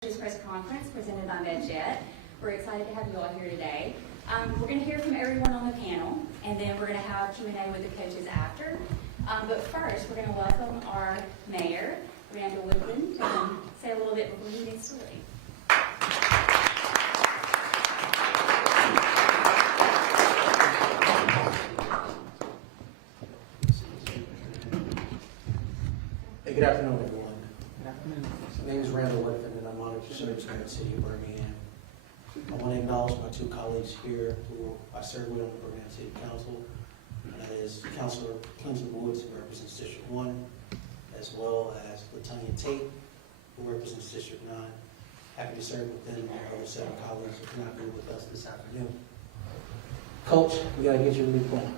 Press conference presented by MedJet. We're excited to have you all here today. We're going to hear from everyone on the panel, and then we're going to have Q&A with the coaches after. But first, we're going to welcome our mayor, Randall Woodland, to say a little bit before he gets started. Hey, good afternoon, everyone. My name is Randall Woodland, and I'm honored to serve as mayor of the city of Birmingham. I want to acknowledge my two colleagues here who I serve with on the Birmingham City Council. And that is Councilor Clinton Woods, who represents District 1, as well as LaTanya Tate, who represents District 9. Happy to serve with them and our other 7 colleagues who cannot be with us this afternoon. Coach, we got to get you a new phone.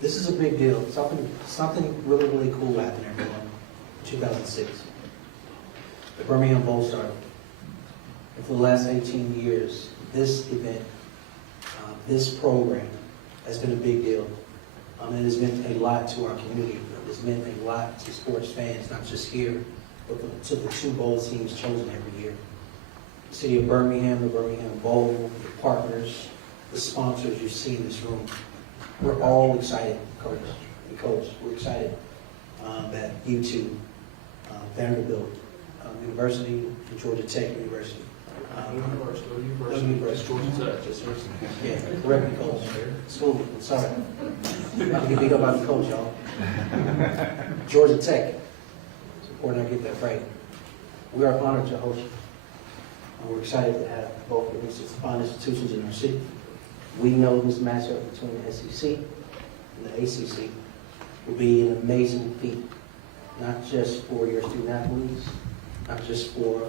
This is a big deal. Something really, really cool happened, everyone, in 2006. The Birmingham Bowl started. And for the last 18 years, this event, this program has been a big deal. It has meant a lot to our community. It has meant a lot to sports fans, not just here, but to the 2 bowl teams chosen every year. The city of Birmingham, the Birmingham Bowl, the partners, the sponsors you see in this room. We're all excited, Coach. We're excited that you two, Vanderbilt University and Georgia Tech University. University. Georgia Tech. Yeah, correct me, Coach. School, sorry. About to get beat up by the coach, y'all. Georgia Tech. It's important I get that right. We are honored to host you. We're excited to have both of these fine institutions in our city. We know this matchup between the SEC and the ACC will be an amazing feat, not just for your student athletes, not just for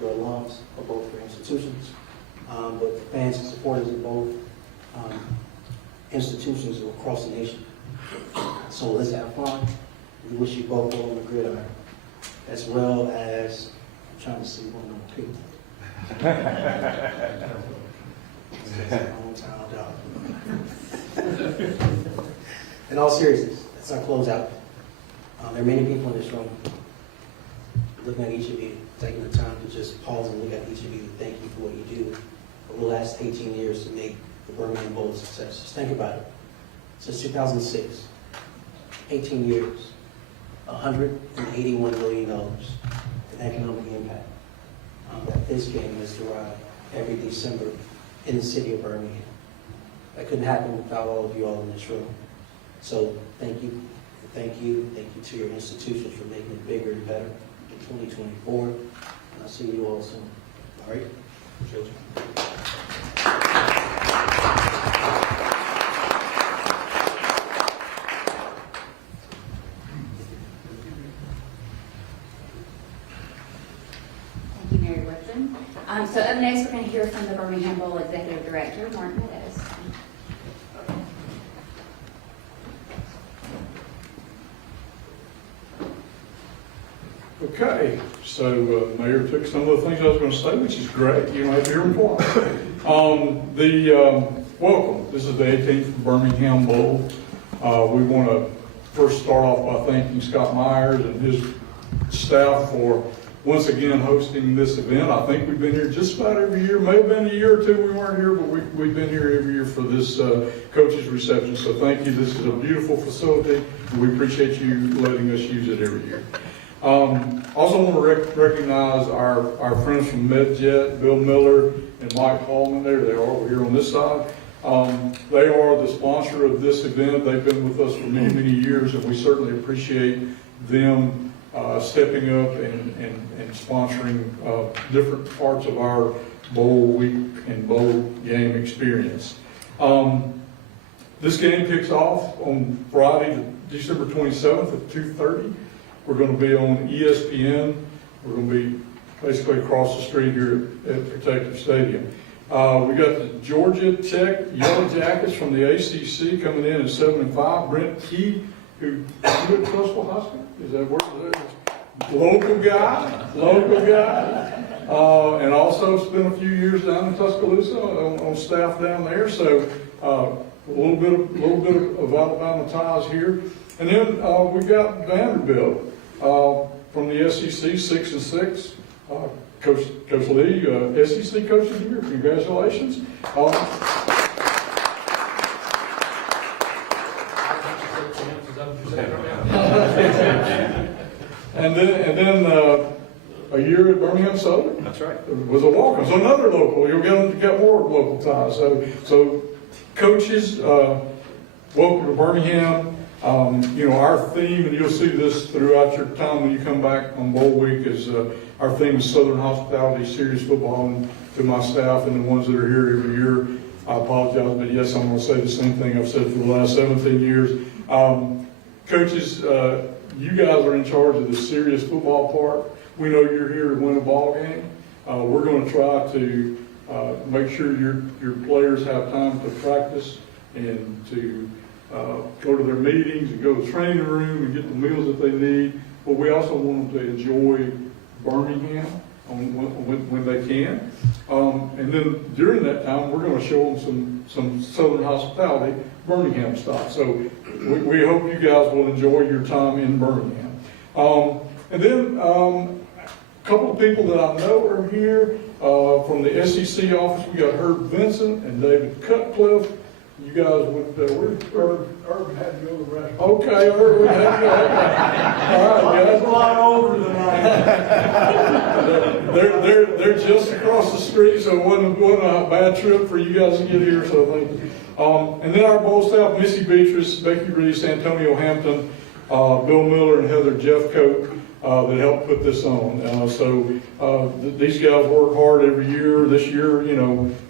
your alums of both your institutions, but fans and supporters of both institutions across the nation. So let's have fun. We wish you both well on the gridiron, as well as, I'm trying to see one more people. In all seriousness, that's our closeout. There are many people in this room looking at each of you, taking the time to just pause and look at each of you and thank you for what you do over the last 18 years to make the Birmingham Bowl a success. Just think about it. Since 2006, 18 years, $181 million in economic impact that this game is derived every December in the city of Birmingham. That couldn't happen without all of you all in this room. So thank you to your institutions for making it bigger and better in 2024. And I'll see you all soon. All right? Appreciate you. Thank you, Mary Woodland. So up next, we're going to hear from the Birmingham Bowl Executive Director, Mark Meadows. Okay, so Mayor took some of the things I was going to say, which is great. You don't have to hear them twice. Welcome. This is the 18th Birmingham Bowl. We want to first start off by thanking Scott Myers and his staff for once again hosting this event. I think we've been here just about every year. May have been a year or two we weren't here, but we've been here every year for this coaches reception. So thank you. This is a beautiful facility, and we appreciate you letting us use it every year. Also want to recognize our friends from MedJet, Bill Miller and Mike Hallman. There they are over here on this side. They are the sponsor of this event. They've been with us for many, many years, and we certainly appreciate them stepping up and sponsoring different parts of our bowl week and bowl game experience. This game kicks off on Friday, December 27th at 2:30. We're going to be on ESPN. We're going to be basically across the street here at Protective Stadium. We got the Georgia Tech Yellow Jackets from the ACC coming in at 7-5. Brent Key, who went to Trustful High School. Is that where? Local guy. And also spent a few years down in Tuscaloosa on staff down there. So a little bit of Alabama ties here. And then we've got Vanderbilt from the SEC, 6-6. Coach Lee, SEC Coach of the Year. Congratulations. And then a year at Birmingham Southern. That's right. It was a walk-on. So another local. You'll get more local ties. So coaches, welcome to Birmingham. Our theme, and you'll see this throughout your time when you come back on Bowl Week, is our theme is Southern Hospitality, serious football. And to my staff and the ones that are here every year, I apologize, but yes, I'm going to say the same thing I've said for the last 17 years. Coaches, you guys are in charge of the serious football part. We know you're here to win a ball game. We're going to try to make sure your players have time to practice and to go to their meetings and go to the training room and get the meals that they need. But we also want them to enjoy Birmingham when they can. And then during that time, we're going to show them some Southern hospitality, Birmingham style. So we hope you guys will enjoy your time in Birmingham. And then a couple of people that I know are here from the SEC office. We got Herb Vincent and David Cutcliffe. You guys would, Urban had to go to the restaurant. okay, Herb, had to go. All right, guys. A lot older than I am. They're just across the street, so it wasn't a bad trip for you guys to get here, so thank you. And then our bowl staff, Missy Beatrice, Becky Reese, Antonio Hampton, Bill Miller, and Heather Jeffcoat, that helped put this on. These guys work hard every year. This year,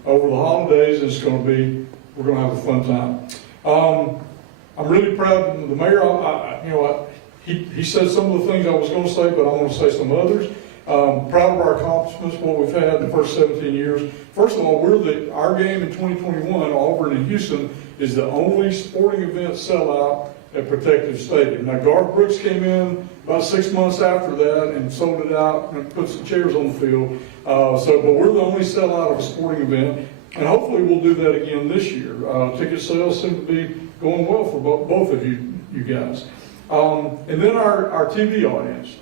over the holidays, we're going to have a fun time. I'm really proud of the mayor. He said some of the things I was going to say, but I'm going to say some others. Proud of our accomplishments, what we've had in the first 17 years. First of all, our game in 2021, Auburn and Houston, is the only sporting event sellout at Protective Stadium. Now, Garth Brooks came in about 6 months after that and sold it out and put some chairs on the field. But we're the only sellout of a sporting event, and hopefully we'll do that again this year. Ticket sales seem to be going well for both of you guys. And then our TV audience.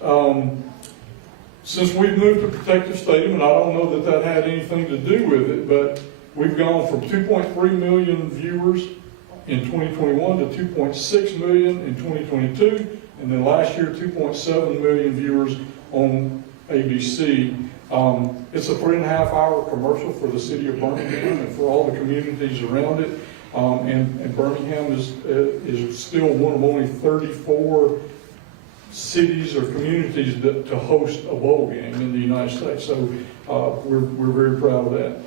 Since we've moved to Protective Stadium, and I don't know that had anything to do with it, but we've gone from 2.3 million viewers in 2021 to 2.6 million in 2022, and then last year 2.7 million viewers on ABC. It's a 3.5-hour commercial for the city of Birmingham and for all the communities around it. And Birmingham is still one of only 34 cities or communities to host a bowl game in the United States. So we're very proud of that.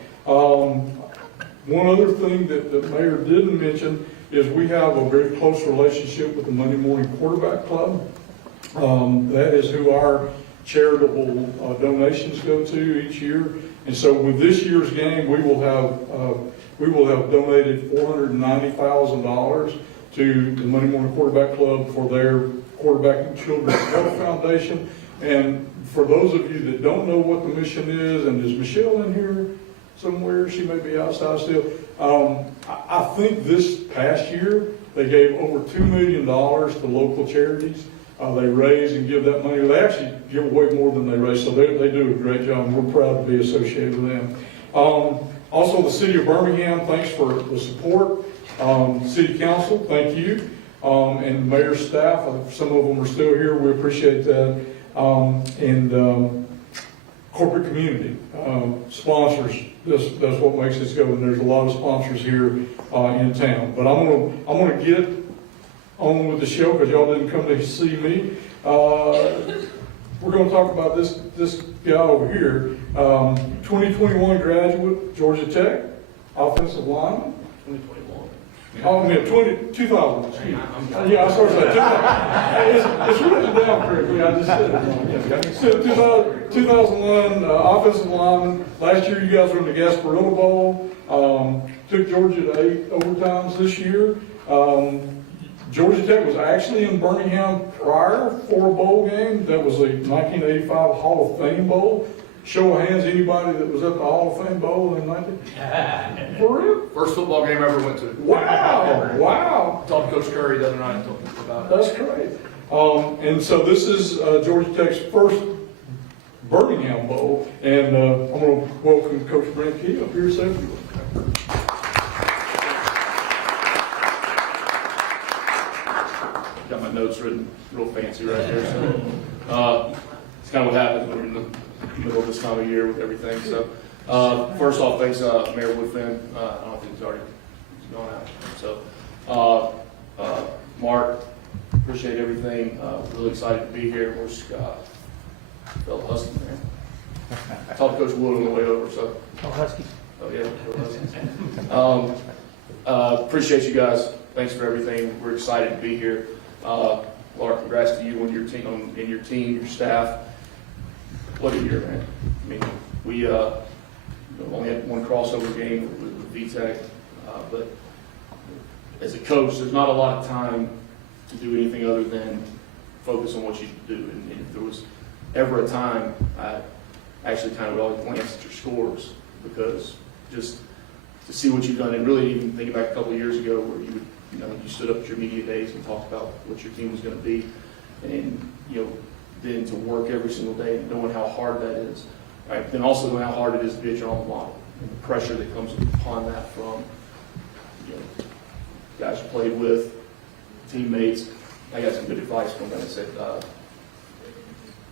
One other thing that the mayor didn't mention is we have a very close relationship with the Monday Morning Quarterback Club. That is who our charitable donations go to each year. And so with this year's game, we will have donated $490,000 to the Monday Morning Quarterback Club for their Quarterbacking Children's Health Foundation. And for those of you that don't know what the mission is, and is Michelle in here somewhere? She may be outside still. I think this past year they gave over $2 million to local charities. They raise and give that money. They actually give away more than they raise, so they do a great job, and we're proud to be associated with them. Also, the City of Birmingham, thanks for the support. City Council, thank you. And Mayor's staff, some of them are still here, we appreciate that. And corporate community, sponsors, that's what makes this go, and there's a lot of sponsors here in town. But I'm gonna get on with the show because y'all didn't come to see me. We're going to talk about this guy over here. 2021 graduate, Georgia Tech, offensive lineman. 2021. Oh, I mean, 2000. Yeah, I'm sorry. It's written down correctly. I just said it wrong. 2001 offensive lineman. Last year, you guys were in the Gasparilla Bowl. Took Georgia to 8 overtimes this year. Georgia Tech was actually in Birmingham prior for a bowl game. That was a 1985 Hall of Fame Bowl. Show of hands, anybody that was at the Hall of Fame Bowl in 19... For real? First football game I ever went to. Wow, wow. Talked to Coach Curry the other night about That's great. And so this is Georgia Tech's first Birmingham Bowl, and I'm going to welcome Coach Brent Key up here to say a few words. Got my notes written real fancy right there. So it's kind of what happens when you're in the middle of this time of year with everything. So first off, thanks Mayor Woodfin. I don't know if he's already gone out. So Mark, appreciate everything. Really excited to be here. Where's Scott? Fellow Husky, man. I talked to Coach Wood on the way over. So. Oh, Husky. Oh yeah. Appreciate you guys. Thanks for everything. We're excited to be here. Laura, congrats to you and your team, your staff. What a year, man. I mean, we only had one crossover game with VTech, but as a coach, there's not a lot of time to do anything other than focus on what you do. And if there was ever a time, I actually kind of always glance at your scores, because just to see what you've done, and really even thinking back a couple of years ago where you stood up at your media days and talked about what your team was going to be, and then to work every single day, knowing how hard that is, right? Then also knowing how hard it is to be at your alma mater, and the pressure that comes upon that from guys you played with, teammates. I got some good advice from them. I said,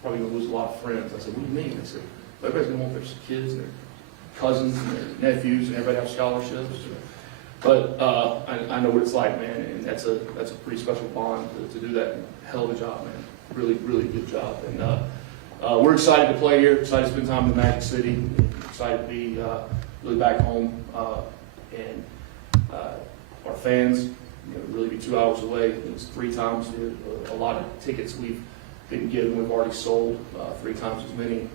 probably going to lose a lot of friends. I said, what do you mean? They said, everybody's going to want their kids and their cousins and their nephews, and everybody have scholarships. But I know what it's like, man, and that's a pretty special bond to do that. Hell of a job, man. Really, really good job. And we're excited to play here, excited to spend time in the Magic City, excited to be really back home, and our fans, really be 2 hours away. It's 3 times a lot of tickets we didn't get, and we've already sold 3 times as many.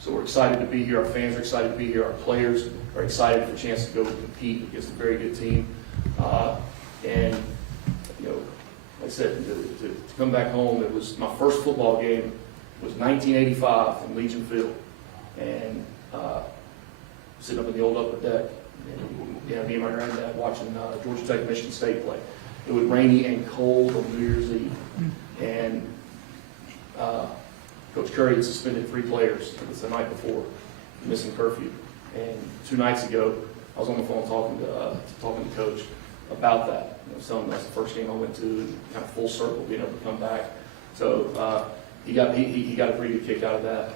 So we're excited to be here. Our fans are excited to be here. Our players are excited for a chance to go compete against a very good team. And like I said, to come back home, it was my first football game. Was 1985 in Legion Field, and sitting up in the old upper deck, and me and my granddad watching Georgia Tech, Michigan State play. It was rainy and cold on New Year's Eve, and Coach Curry had suspended 3 players. It was the night before, missing curfew. And 2 nights ago, I was on the phone talking to Coach about that. I was telling him that's the first game I went to, and kind of full circle, being able to come back. So he got a pretty good kick out of that,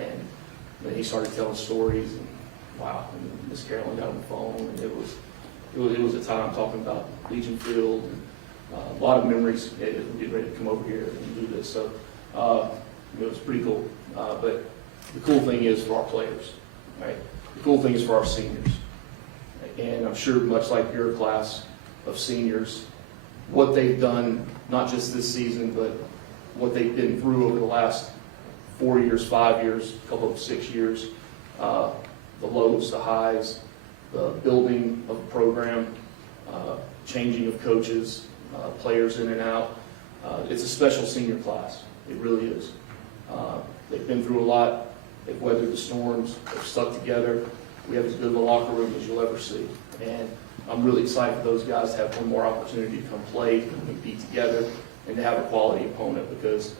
and then he started telling stories. And wow, and Miss Carolyn got on the phone, and it was a time talking about Legion Field, and a lot of memories. We're getting ready to come over here and do this. So. It was pretty cool, but the cool thing is for our players, right? The cool thing is for our seniors, and I'm sure much like your class of seniors, what they've done, not just this season, but what they've been through over the last 4 years, 5 years, a couple of 6 years, the lows, the highs, the building of a program, changing of coaches, players in and out. It's a special senior class. It really is. They've been through a lot. They've weathered the storms. They've stuck together. We have as good of a locker room as you'll ever see. And I'm really excited for those guys to have one more opportunity to come play and compete together and to have a quality opponent, because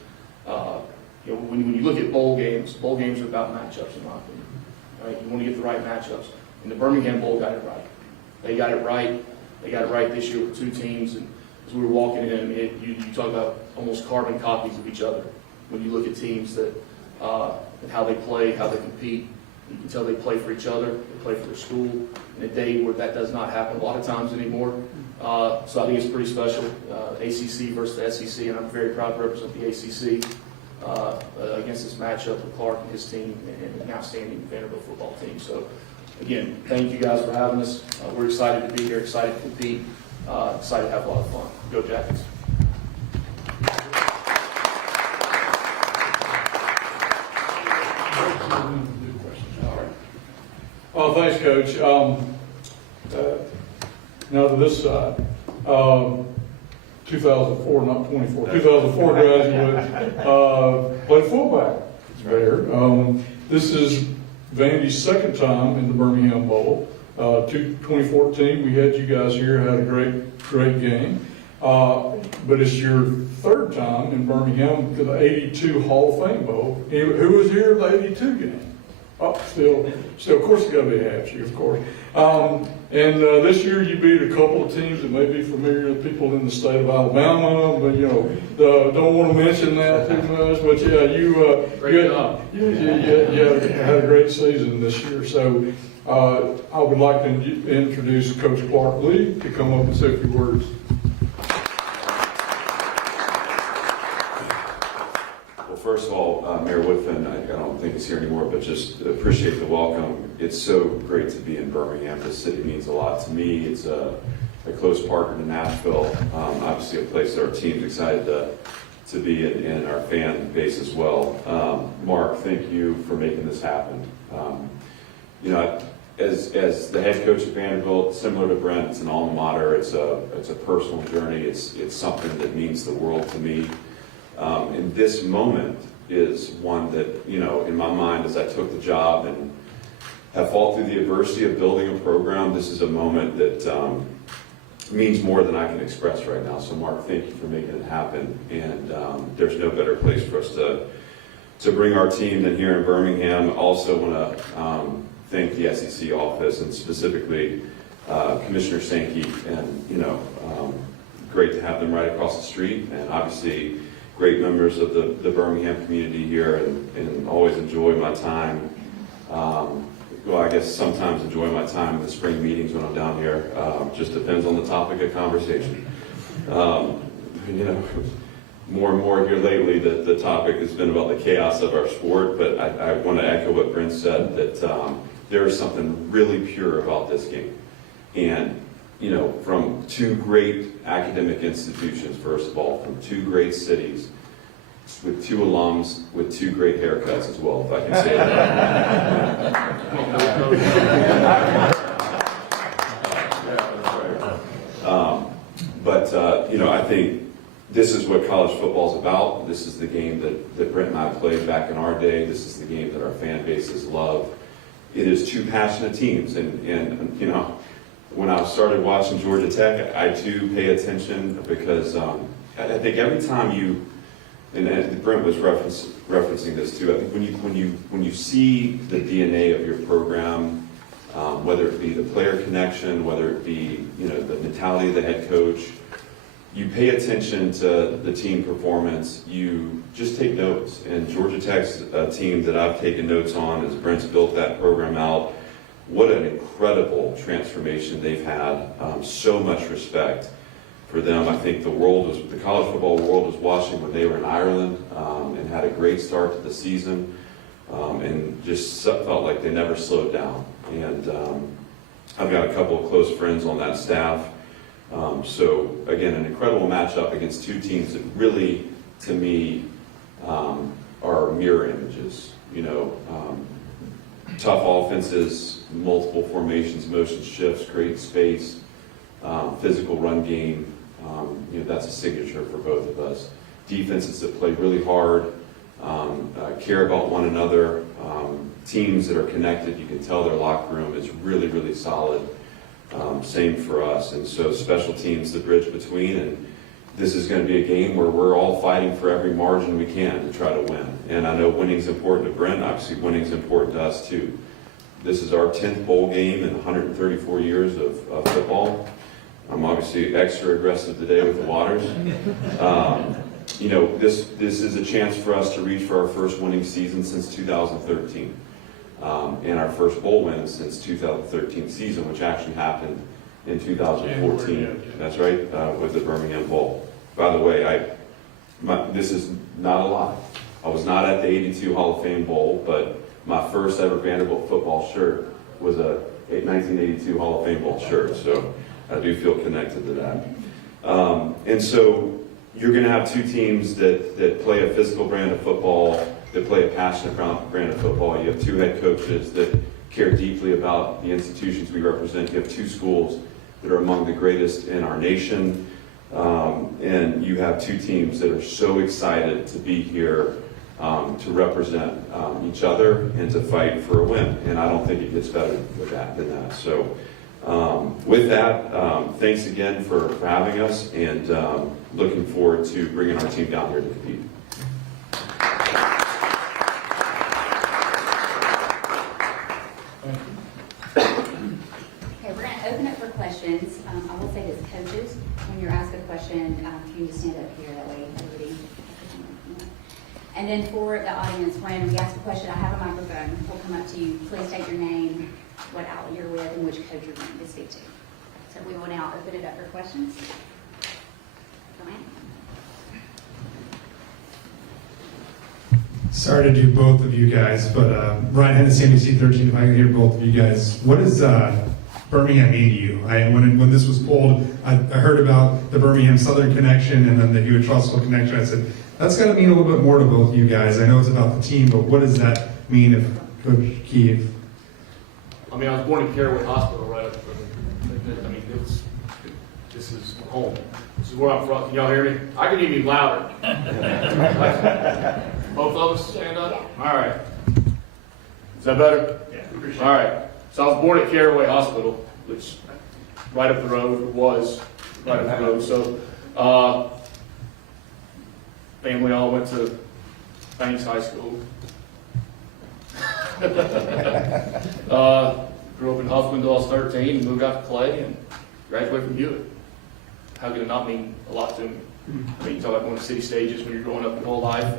when you look at bowl games are about matchups, in my opinion. Right? You want to get the right matchups. And the Birmingham Bowl got it right. They got it right. They got it right this year with 2 teams. And as we were walking in, you talk about almost carbon copies of each other. When you look at teams that and how they play, how they compete, you can tell they play for each other, they play for their school. In a day where that does not happen a lot of times anymore, so I think it's pretty special. ACC versus the SEC, and I'm very proud to represent the ACC against this matchup with Clark and his team, and an outstanding Vanderbilt football team. So again, thank you guys for having us. We're excited to be here, excited to compete, excited to have a lot of fun. Go Jackets. Oh, thanks, Coach. Now to this side, 2004, not 24, 2004 graduate, played fullback there. This is Vandy's 2nd time in the Birmingham Bowl. 2014, we had you guys here, had a great game. But it's your third time in Birmingham to the 82 Hall of Fame Bowl. Who was here at the 82 game? Oh, still, of course, it's got to be Hampshire, of course. And this year you beat a couple of teams that may be familiar to people in the state of Alabama, but don't want to mention that too much. But yeah, you had a great season this year. So I would like to introduce Coach Clark Lee to come up and say a few words. First of all, Mayor Woodfin, I don't think he's here anymore, but just appreciate the welcome. It's so great to be in Birmingham. This city means a lot to me. It's a close partner to Nashville. Obviously a place that our team's excited to be in our fan base as well. Mark, thank you for making this happen. As the head coach at Vanderbilt, similar to Brent, it's an alma mater. It's a personal journey. It's something that means the world to me. And this moment is one that, in my mind, as I took the job and have fought through the adversity of building a program, this is a moment that means more than I can express right now. So, Mark, thank you for making it happen. And there's no better place for us to bring our team than here in Birmingham. I also want to thank the SEC office and specifically Commissioner Sankey. And, great to have them right across the street. And obviously, great members of the Birmingham community here, and always enjoy my time. I guess sometimes enjoy my time in the spring meetings when I'm down here. Just depends on the topic of conversation. More and more here lately, the topic has been about the chaos of our sport, but I want to echo what Brent said, that there is something really pure about this game. And from two great academic institutions, first of all, from two great cities, with two alums, with two great haircuts as well, if I can say that. I think this is what college football is about. This is the game that Brent and I played back in our day. This is the game that our fan bases love. It is two passionate teams, and when I started watching Georgia Tech, I too pay attention because I think every time you, and Brent was referencing this too, I think when you see the DNA of your program, whether it be the player connection, whether it be the mentality of the head coach, you pay attention to the team performance. You just take notes. And Georgia Tech's a team that I've taken notes on as Brent's built that program out. What an incredible transformation they've had. So much respect for them. I think the college football world was watching when they were in Ireland and had a great start to the season and just felt like they never slowed down. And I've got a couple of close friends on that staff. So again, an incredible matchup against two teams that really, to me, are mirror images. Tough offenses, multiple formations, motion shifts, great space, physical run game. That's a signature for both of us. Defenses that play really hard, care about one another, teams that are connected. You can tell their locker room is really, really solid. Same for us. And so special teams, the bridge between, and this is going to be a game where we're all fighting for every margin we can to try to win. And I know winning's important to Brent. Obviously, winning's important to us too. This is our 10th bowl game in 134 years of football. I'm obviously extra aggressive today with the waters. This is a chance for us to reach for our first winning season since 2013. And our first bowl win since 2013 season, which actually happened in 2014. That's right, with the Birmingham Bowl. By the way, this is not a lie. I was not at the 82 Hall of Fame Bowl, but my first ever Vanderbilt football shirt was a 1982 Hall of Fame Bowl shirt, so I do feel connected to that. And so you're going to have two teams that play a physical brand of football, that play a passionate brand of football. You have two head coaches that care deeply about the institutions we represent. You have two schools that are among the greatest in our nation. And you have two teams that are so excited to be here to represent each other and to fight for a win. And I don't think it gets better than that. So With that, thanks again for having us, and looking forward to bringing our team down here to compete. Okay, we're going to open it for questions. I will say this, coaches, when you're asked a question, if you can just stand up here, that way everybody. And then for the audience, when we ask a question, I have a microphone. We'll come up to you. Please state your name, what outlet you're with, and which coach you're going to speak to. So we will now open it up for questions. Joanne? Sorry to do both of you guys, but Ryan Hennessy, NBC 13, if I can hear both of you guys. What does Birmingham mean to you? When this was pulled, I heard about the Birmingham Southern connection and then the Hewitt-Trussville connection. I said, that's got to mean a little bit more to both of you guys. I know it's about the team, but what does that mean if Coach Keefe? I mean, I was born in Caraway Hospital, right up from, this is home. This is where I'm from. Can y'all hear me? I can even be louder. Both of us stand up? All right. Is that better? Yeah. All right. So I was born at Caraway Hospital, which right up the road was right up the road. So family all went to Banks High School. Grew up in Huffman until I was 13 and moved out to Clay and graduated from Hewitt. How could it not mean a lot to me? I mean, you talk about going to city stages when you're growing up your whole life.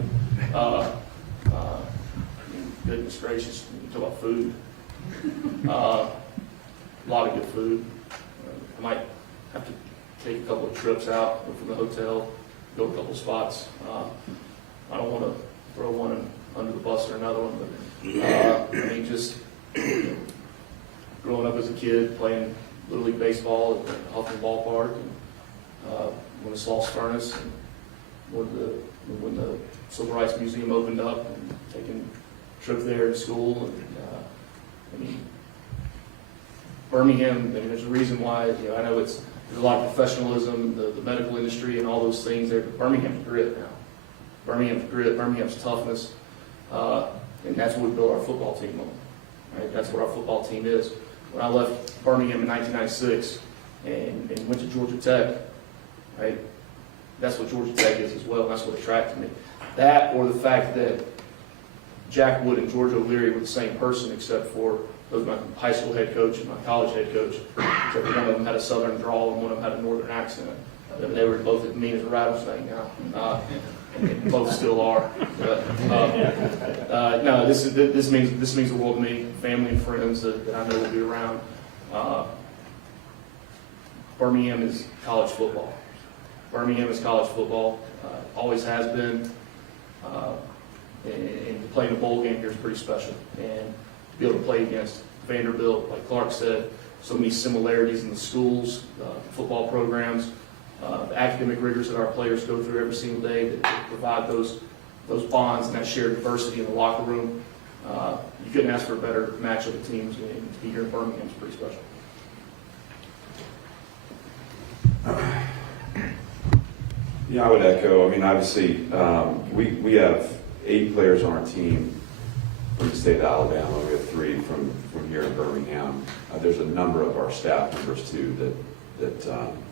Goodness gracious, you talk about food. A lot of good food. I might have to take a couple of trips out from the hotel, go to a couple of spots. I don't want to throw one under the bus or another one, but I mean, just growing up as a kid, playing Little League Baseball at Huffman Ballpark, and when the Sloss Furnace, and when the Civil Rights Museum opened up, and taking a trip there in school. And, I mean, Birmingham, I mean, there's a reason why, I know there's a lot of professionalism, the medical industry and all those things there, but Birmingham's grit now. Birmingham's grit, Birmingham's toughness, and that's what we built our football team on. Right? That's what our football team is. When I left Birmingham in 1996 and went to Georgia Tech, right? That's what Georgia Tech is as well, and that's what attracted me. That, or the fact that Jack Wood and George O'Leary were the same person, except for both my high school head coach and my college head coach. Except for one of them had a southern drawl and one of them had a northern accent. They were both as mean as a rattlesnake now. And both still are. But, no, this means the world to me. Family and friends that I know will be around. Birmingham is college football. Birmingham is college football. Always has been. And to play in a bowl game here is pretty special. And to be able to play against Vanderbilt, like Clark said, so many similarities in the schools, football programs, the academic rigors that our players go through every single day that provide those bonds and that shared diversity in the locker room. You couldn't ask for a better matchup of teams, and to be here in Birmingham is pretty special. Yeah, I would echo. I mean, obviously, we have 8 players on our team from the state of Alabama. We have 3 from here in Birmingham. There's a number of our staff members too that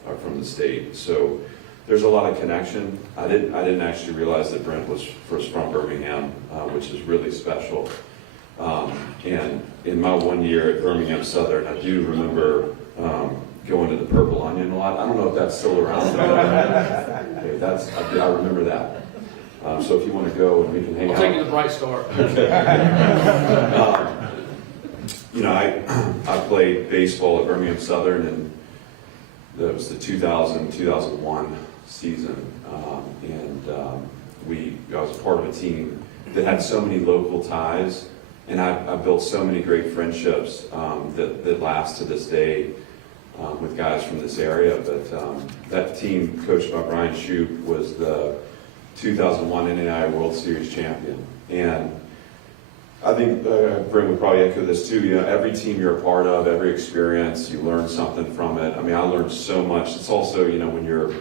are from the state. So there's a lot of connection. I didn't actually realize that Brent was from Birmingham, which is really special. And in my 1 year at Birmingham Southern, I do remember going to the Purple Onion a lot. I don't know if that's still around. Okay, I remember that. So if you want to go and we can hang out. I'll take you to the Bright Star. I played baseball at Birmingham Southern, and that was the 2000-2001 season. I was part of a team that had so many local ties, and I built so many great friendships that last to this day with guys from this area. But that team, coached by Brian Shoup, was the 2001 NAIA World Series champion. And I think Brent would probably echo this too. Every team you're a part of, every experience, you learn something from it. I mean, I learned so much. It's also, when you're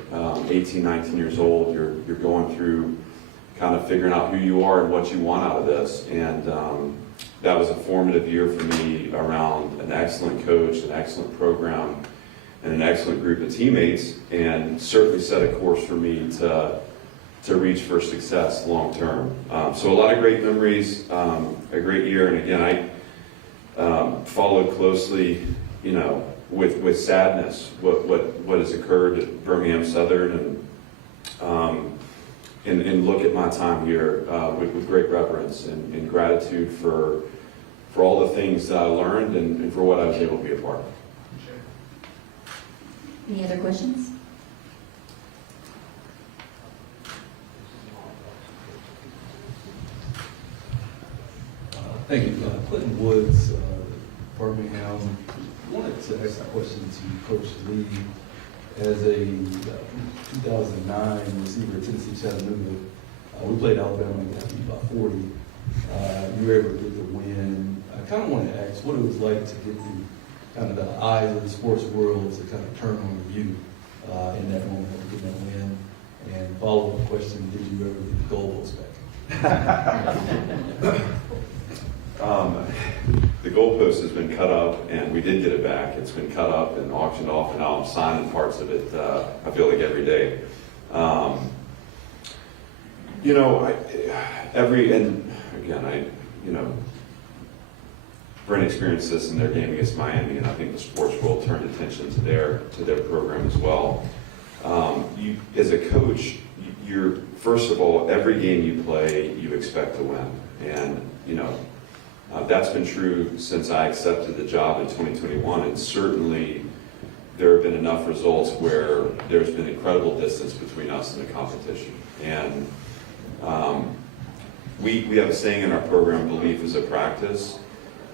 18, 19 years old, you're going through kind of figuring out who you are and what you want out of this. And that was a formative year for me around an excellent coach, an excellent program, and an excellent group of teammates, and certainly set a course for me to reach for success long term. So a lot of great memories, a great year, and again, I followed closely, with sadness what has occurred at Birmingham Southern, and look at my time here with great reverence and gratitude for all the things that I learned and for what I was able to be a part of. Any other questions? Thank you. Clinton Woods, Birmingham. I wanted to ask a question to Coach Lee. As a 2009 receiver at Tennessee Chattanooga, we played Alabama and got beat by 40. You were able to get the win. I kind of wanted to ask what it was like to get the eyes of the sports world to kind of turn on you in that moment of getting that win. And follow-up question, did you ever get the goalpost back? The goalpost has been cut up, and we did get it back. It's been cut up and auctioned off, and now I'm signing parts of it, I feel like every day. Brent experienced this in their game against Miami, and I think the sports world turned attention to their program as well. As a coach, you're, first of all, every game you play, you expect to win. And, that's been true since I accepted the job in 2021, and certainly there have been enough results where there's been incredible distance between us and the competition. And we have a saying in our program, belief is a practice,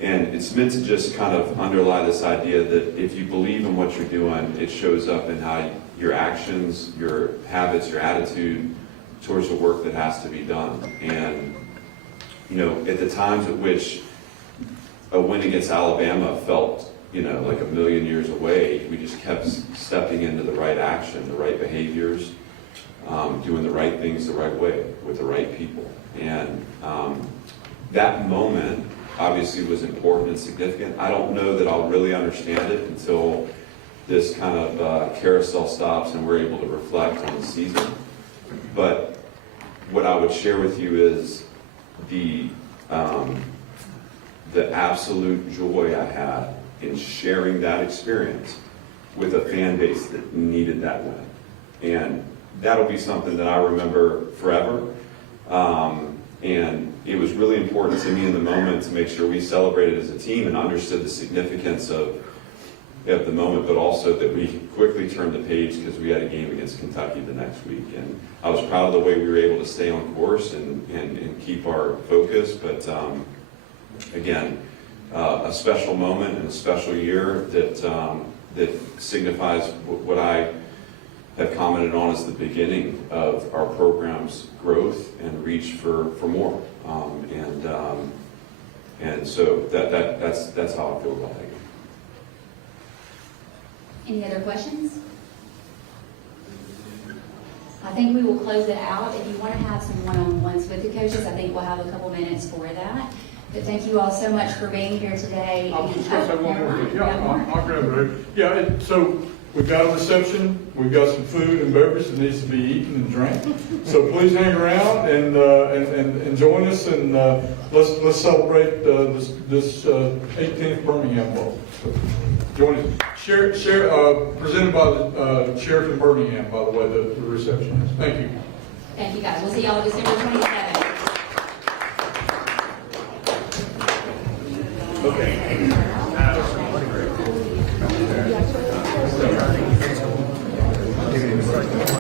and it's meant to just kind of underlie this idea that if you believe in what you're doing, it shows up in how your actions, your habits, your attitude towards the work that has to be done. And at the times at which a win against Alabama felt, like a million years away, we just kept stepping into the right action, the right behaviors, doing the right things the right way with the right people. And that moment obviously was important and significant. I don't know that I'll really understand it until this kind of carousel stops and we're able to reflect on the season. But what I would share with you is the absolute joy I had in sharing that experience with a fan base that needed that win. And that'll be something that I remember forever. And it was really important to me in the moment to make sure we celebrated as a team and understood the significance of the moment, but also that we quickly turned the page because we had a game against Kentucky the next week. And I was proud of the way we were able to stay on course and keep our focus. But again, a special moment and a special year that signifies what I have commented on as the beginning of our program's growth and reach for more. And so that's how I feel about it. Any other questions? I think we will close it out. If you want to have some one-on-ones with the coaches, I think we'll have a couple minutes for that. But thank you all so much for being here today. I'll just say one more thing. Yeah, I'll grab it. Yeah, so we've got a reception, we've got some food and beverage that needs to be eaten and drank. So please hang around and join us, and let's celebrate this 18th Birmingham Bowl. So join us. Presented by the Sheriff in Birmingham, by the way, the reception is. Thank you. Thank you, guys. We'll see y'all December 27th. Okay.